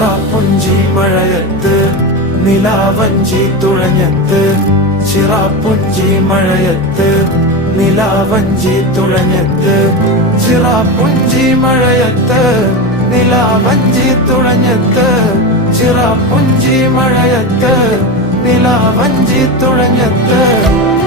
ചിറാപ്പുഞ്ചി മഴയത്ത് നിലാവഞ്ചി തുഴഞ്ഞത്ത്, ചിറാപ്പുഞ്ചി മഴയത്ത് നിലാവഞ്ചി തുഴഞ്ഞത്ത്, ചിറാപ്പുഞ്ചി മഴയത്ത് നിലാവഞ്ചി തുഴഞ്ഞത്ത്, ചിറാപ്പുഞ്ചി മഴയത്ത് നിലാവഞ്ചി തുഴഞ്ഞത്ത്.